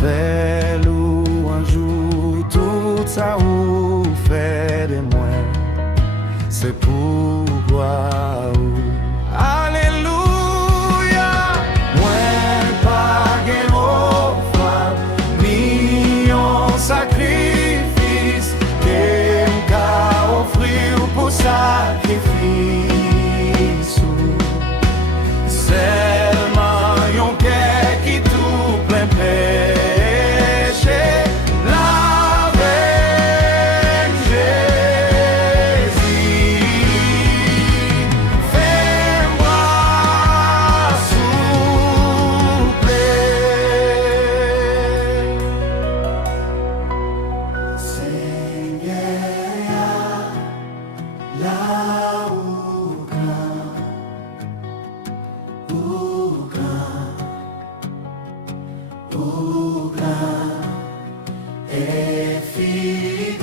Fais louange tout ça ou fait de moi, c'est pourquoi. Alléluia, moi pas gain offrande, ni un sacrifice, que m'ka offrir pour sacrifice. Seulement yon cœur qui tout plein péché, l'avec Jésus. Fais-moi souffler. Seigneur, là où et fidélité,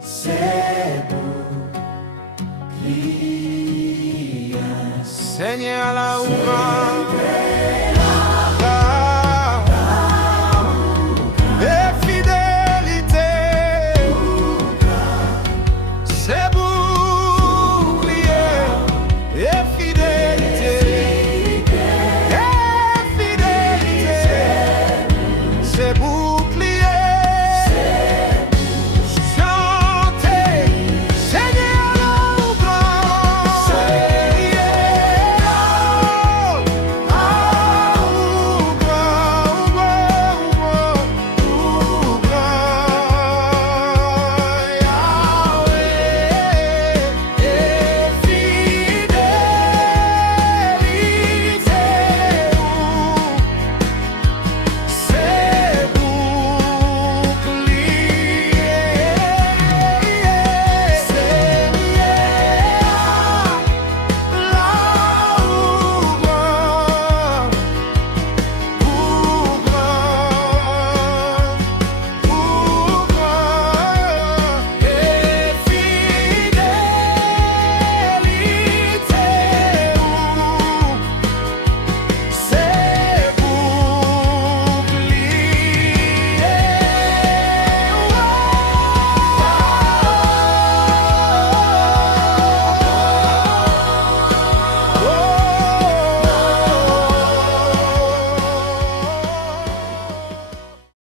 c'est pour Seigneur la ouvrage.